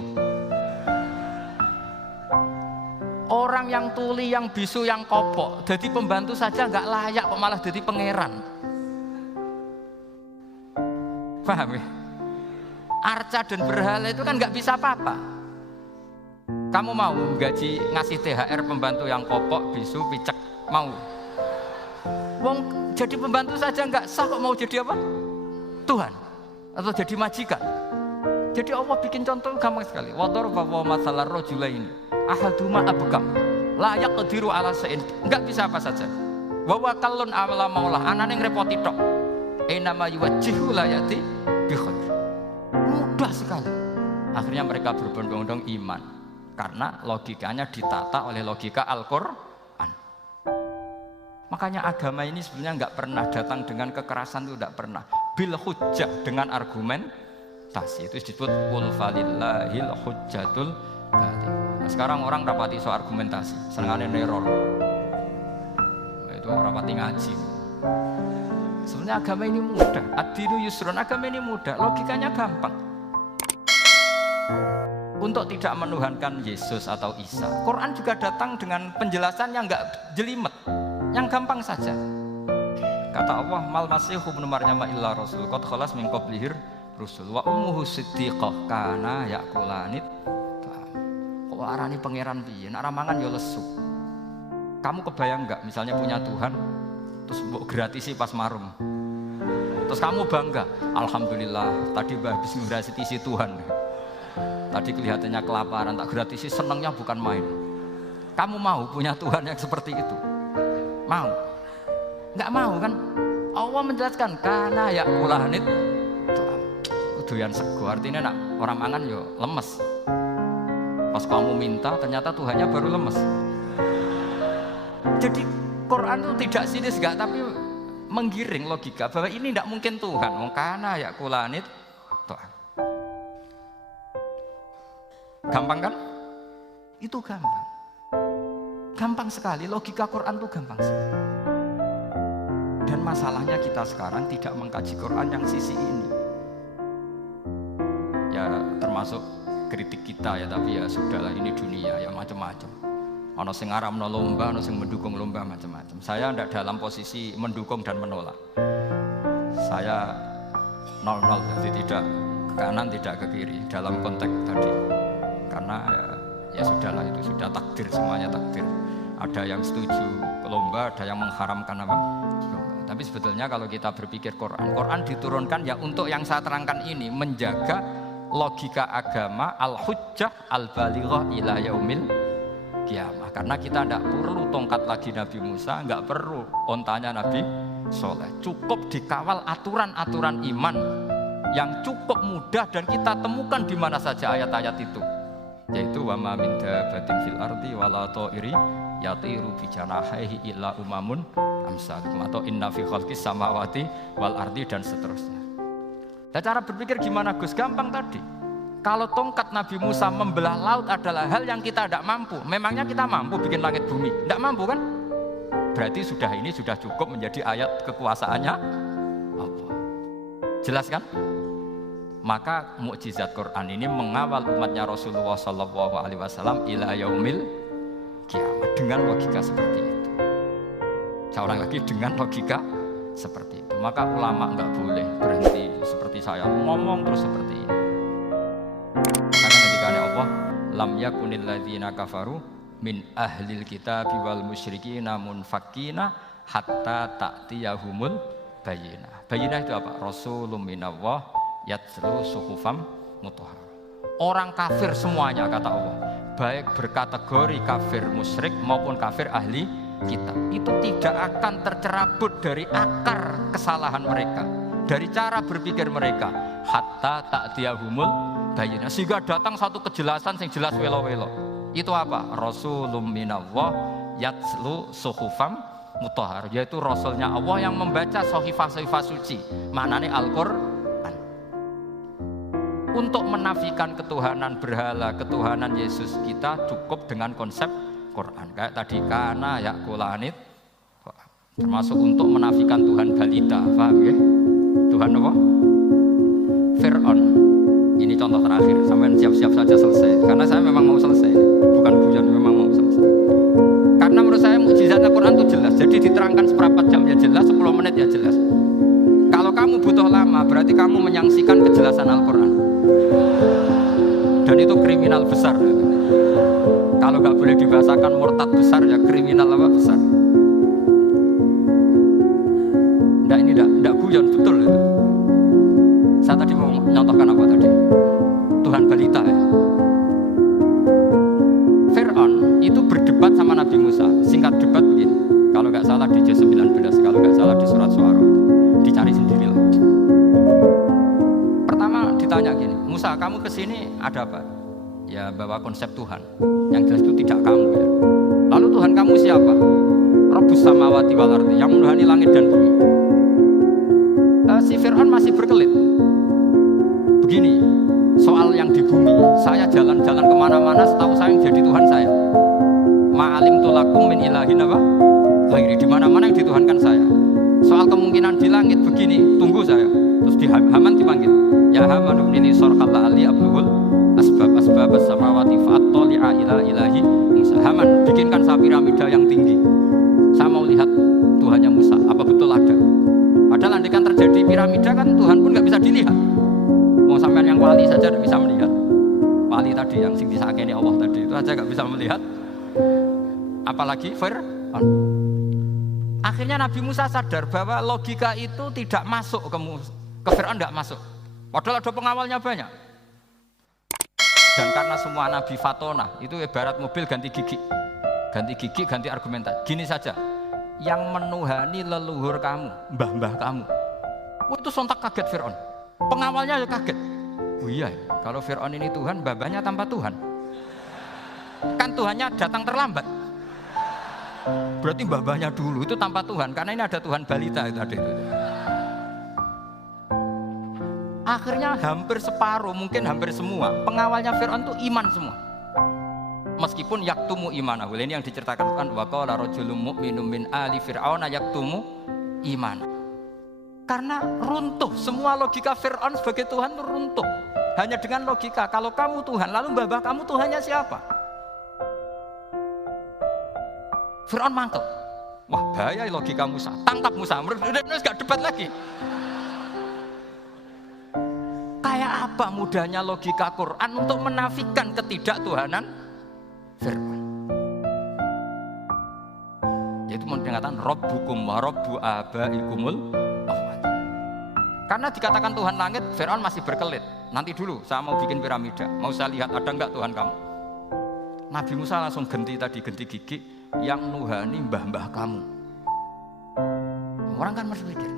Orang yang tuli, yang bisu, yang kopok, jadi pembantu saja nggak layak kok malah jadi pangeran. Paham ya? Arca dan berhala itu kan nggak bisa apa-apa. Kamu mau gaji ngasih THR pembantu yang kopok, bisu, picek, mau? Wong jadi pembantu saja nggak sah kok mau jadi apa? Tuhan atau jadi majikan. Jadi Allah bikin contoh gampang sekali. Wa daraba masalan rajulaini ahaduma abkam la yaqdiru ala shay'in. Enggak bisa apa saja. Wa wakallun ala maulah anane ngrepoti tok. Inama yuwajjihu la yati bi khair. Mudah sekali. Akhirnya mereka berbondong-bondong iman karena logikanya ditata oleh logika Al-Qur'an. Makanya agama ini sebenarnya enggak pernah datang dengan kekerasan, itu enggak pernah. Bil hujjah, dengan argumentasi, itu disebut qul falillahil hujjatul baligh. Nah, sekarang orang rapati soal argumentasi, senengane neror. Nah, itu rapati ngaji. Sebenarnya agama ini mudah, ad-dinu yusrun, agama ini mudah, logikanya gampang. Untuk tidak menuhankan Yesus atau Isa, Quran juga datang dengan penjelasan yang enggak jelimet, yang gampang saja. Kata Allah, mal masihu ibnu maryam illa rasul qad khalas min qablihi rusul wa ummuhu siddiqah kana yakulanit. Kok arani pangeran piye? Nek mangan ya lesu. Kamu kebayang enggak misalnya punya Tuhan terus mbok gratisi pas marum. Terus kamu bangga, alhamdulillah tadi Mbah habis ngratisi Tuhan. Tadi kelihatannya kelaparan, tak gratisi, senangnya bukan main. Kamu mau punya Tuhan yang seperti itu? Mau? Enggak mau kan? Allah menjelaskan karena ya kulanit doyan sego, artinya nak orang mangan yo lemes. Pas kamu minta ternyata Tuhannya baru lemes. Jadi Quran itu tidak sinis enggak, tapi menggiring logika bahwa ini tidak mungkin Tuhan. Karena ya kulanit gampang kan? Itu gampang. Gampang sekali, logika Quran itu gampang sekali. Dan masalahnya kita sekarang tidak mengkaji Quran yang sisi ini. Ya termasuk kritik kita ya, tapi ya sudahlah, ini dunia ya macam-macam. Ono sing ngaramno lomba, ono sing mendukung lomba, macam-macam. Saya tidak dalam posisi mendukung dan menolak. Saya 0-0, jadi tidak ke kanan tidak ke kiri dalam konteks tadi. Karena ya sudahlah, itu sudah takdir, semuanya takdir. Ada yang setuju lomba, ada yang mengharamkan apa? Tapi sebetulnya kalau kita berpikir Quran diturunkan ya untuk yang saya terangkan ini, menjaga logika agama al-hujjah al-balighah ila yaumil qiyamah. Karena kita tidak perlu tongkat lagi Nabi Musa, nggak perlu ontanya Nabi Soleh. Cukup dikawal aturan-aturan iman yang cukup mudah dan kita temukan di mana saja ayat-ayat itu. Yaitu wa ma min dabatin fil ardi wala ta'iri yatiru bi janahihi illa umamun amsalukum, atau inna fi khalqis samawati wal ardi, dan seterusnya. Nah, cara berpikir gimana Gus? Gampang tadi. Kalau tongkat Nabi Musa membelah laut adalah hal yang kita tidak mampu. Memangnya kita mampu bikin langit bumi? Tidak mampu kan? Berarti ini sudah cukup menjadi ayat kekuasaannya Allah. Jelas kan? Maka mukjizat Quran ini mengawal umatnya Rasulullah SAW ila yaumil qiyamah dengan logika seperti itu. Saya ulang lagi, dengan logika seperti itu. Maka ulama enggak boleh berhenti seperti saya ngomong terus seperti ini. Karena ketika Allah lam yakunil ladzina kafaru min ahlil kitabi wal musyrikina munfakina hatta ta'tiyahumul bayyinah. Bayyinah itu apa? Rasulun minallah yatlu suhufam mutahhar. Orang kafir semuanya, kata Allah, baik berkategori kafir musyrik maupun kafir ahli kitab, itu tidak akan tercerabut dari akar kesalahan mereka, dari cara berpikir mereka, hatta ta'tiyahumul bayyinah, sehingga datang satu kejelasan yang jelas welo-welo. Itu apa? Rasulun minallah yatlu suhufam mutahhar, yaitu rasulnya Allah yang membaca sahifah-sahifah suci, maknanya Al-Qur'an. Untuk menafikan ketuhanan berhala, ketuhanan Yesus, kita cukup dengan konsep Quran. Kayak tadi kana yakulanit, termasuk untuk menafikan Tuhan balita, paham ya? Tuhan apa? Fir'aun, ini contoh terakhir, sampai siap-siap saja selesai. Karena saya memang mau selesai, bukan guyon, memang mau selesai. Karena menurut saya mukjizat Al-Quran itu jelas. Jadi diterangkan seperempat jam ya jelas, 10 menit ya jelas. Kalau kamu butuh lama, berarti kamu menyaksikan kejelasan Al-Quran. Dan itu kriminal besar. Kalau nggak boleh dibahasakan murtad besar ya kriminal apa besar. Nggak, ini nggak guyon, betul itu. Saya tadi mau nyontohkan apa tadi? Tuhan balita ya. Fir'aun itu berdebat sama Nabi Musa. Singkat debat begini. Kalau nggak salah di Juz 19, kalau nggak salah di surat Syu'ara. Dicari sendirilah. Pertama ditanya gini, Musa kamu kesini ada apa? Ya bawa konsep Tuhan. Yang jelas itu tidak kamu ya. Lalu Tuhan kamu siapa? Rabbus samawati wal ardi, yang menuhani langit dan bumi. Si Fir'aun masih berkelit. Begini, soal yang di bumi, saya jalan-jalan kemana-mana setahu saya yang jadi Tuhan saya. Ma'alim tulakum min ilahin apa? Ghairi, di mana-mana yang dituhankan saya. Soal kemungkinan di langit begini, tunggu saya. Terus di Haman dipanggil, ya Haman ibnili sorqal la'ali abluhul asbab as-samawati fa'attali'a ila ilahi Musa. Haman, bikinkan saya piramida yang tinggi. Saya mau lihat Tuhannya Musa, apa betul ada? Padahal andaikan terjadi piramida kan Tuhan pun nggak bisa dilihat. Mau sampean yang wali saja tidak bisa melihat. Wali tadi yang sing disakeni Allah tadi itu aja nggak bisa melihat. Apalagi Fir'aun. Akhirnya Nabi Musa sadar bahwa logika itu tidak masuk ke Fir'aun, tidak masuk. Padahal ada pengawalnya banyak. Dan karena semua Nabi Fatona itu ibarat mobil ganti gigi, ganti argumentasi. Gini saja, yang menuhani leluhur kamu, mbah-mbah kamu, itu sontak kaget Fir'aun. Pengawalnya kaget. Oh iya, kalau Fir'aun ini Tuhan, mbah-mbahnya tanpa Tuhan. Kan Tuhannya datang terlambat. Berarti mbah-mbahnya dulu itu tanpa Tuhan, karena ini ada Tuhan balita itu ada itu. Akhirnya hampir separuh, mungkin hampir semua pengawalnya Fir'aun itu iman semua. Meskipun yaktumu imanahu, ini yang diceritakan kan wa qala rajulun mu'minun min ali fir'auna yaktumu iman. Karena runtuh semua logika Fir'aun sebagai Tuhan itu runtuh. Hanya dengan logika kalau kamu Tuhan, lalu mbah kamu Tuhannya siapa? Fir'aun mangkel. Wah bahaya logika Musa. Tangkap Musa. Udah gak debat lagi. Kayak apa mudahnya logika Quran untuk menafikan ketidaktuhanan Fir'aun. Yaitu mengatakan Rabbukum wa Rabbu abaikumul awwal. Karena dikatakan Tuhan langit, Fir'aun masih berkelit. Nanti dulu saya mau bikin piramida. Mau saya lihat ada enggak Tuhan kamu. Nabi Musa langsung genti gigi yang nuhani mbah-mbah kamu. Orang kan masih pikir,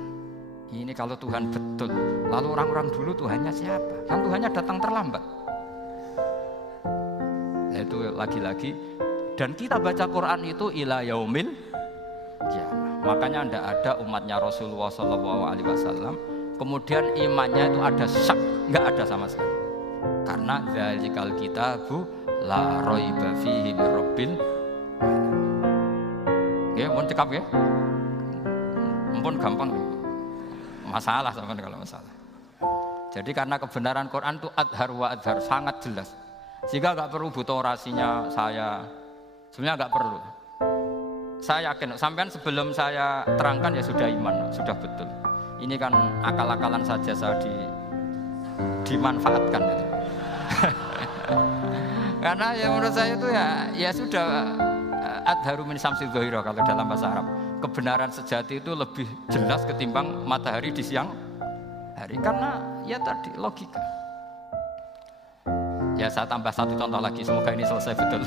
ini kalau Tuhan betul, lalu orang-orang dulu Tuhannya siapa? Kan Tuhannya datang terlambat. Nah, itu lagi-lagi. Dan kita baca Quran itu ila yaumil qiyamah. Makanya tidak ada umatnya Rasulullah SAW kemudian imannya itu ada syak, nggak ada sama sekali. Karena dzalikal kitabu la raiba fihi mir rabbil. Ya, mohon cekap ya. Ampun gampang. Masalah sama kalau masalah. Jadi karena kebenaran Quran itu adhar wa adhar, sangat jelas. Sehingga nggak perlu butuh orasinya saya. Sebenarnya nggak perlu. Saya yakin, sampean sebelum saya terangkan ya sudah iman, sudah betul. Ini kan akal-akalan saja saya dimanfaatkan. Gitu. Karena ya menurut saya itu ya sudah. Adharu min samsi dhahira kalau dalam bahasa Arab. Kebenaran sejati itu lebih jelas ketimbang matahari di siang hari. Karena ya tadi logika. Ya saya tambah satu contoh lagi, semoga ini selesai betul.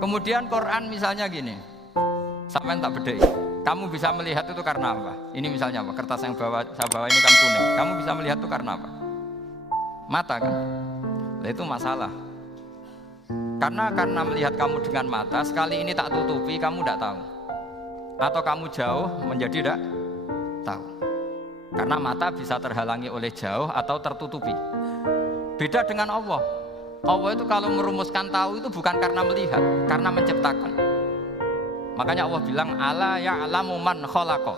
Kemudian Quran misalnya gini, sampean tak bedai. Kamu bisa melihat itu karena apa? Ini misalnya apa? Kertas yang saya bawa ini kan kuning. Kamu bisa melihat itu karena apa? Mata kan? Nah, itu masalah. Karena melihat kamu dengan mata, sekali ini tak tutupi, kamu tidak tahu. Atau kamu jauh menjadi tidak tahu. Karena mata bisa terhalangi oleh jauh atau tertutupi. Beda dengan Allah. Allah itu kalau merumuskan tahu itu bukan karena melihat, karena menciptakan. Makanya Allah bilang, ala ya'lamu man khalaqa.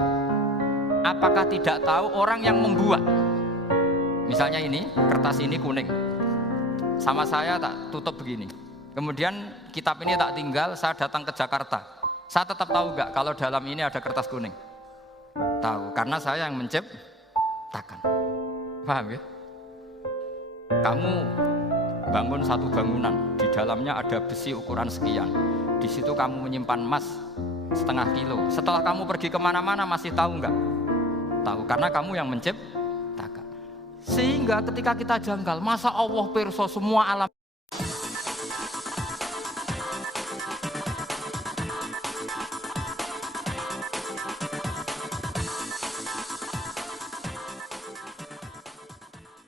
Apakah tidak tahu orang yang membuat? Misalnya ini, kertas ini kuning. Sama saya tak tutup begini. Kemudian kitab ini tak tinggal, saya datang ke Jakarta. Saya tetap tahu nggak kalau dalam ini ada kertas kuning? Tahu, karena saya yang menciptakan. Paham ya? Kamu bangun satu bangunan, di dalamnya ada besi ukuran sekian. Di situ kamu menyimpan emas setengah kilo. Setelah kamu pergi kemana-mana masih tahu nggak? Tahu, karena kamu yang menciptakan. Sehingga ketika kita janggal, masa Allah pirsa semua alam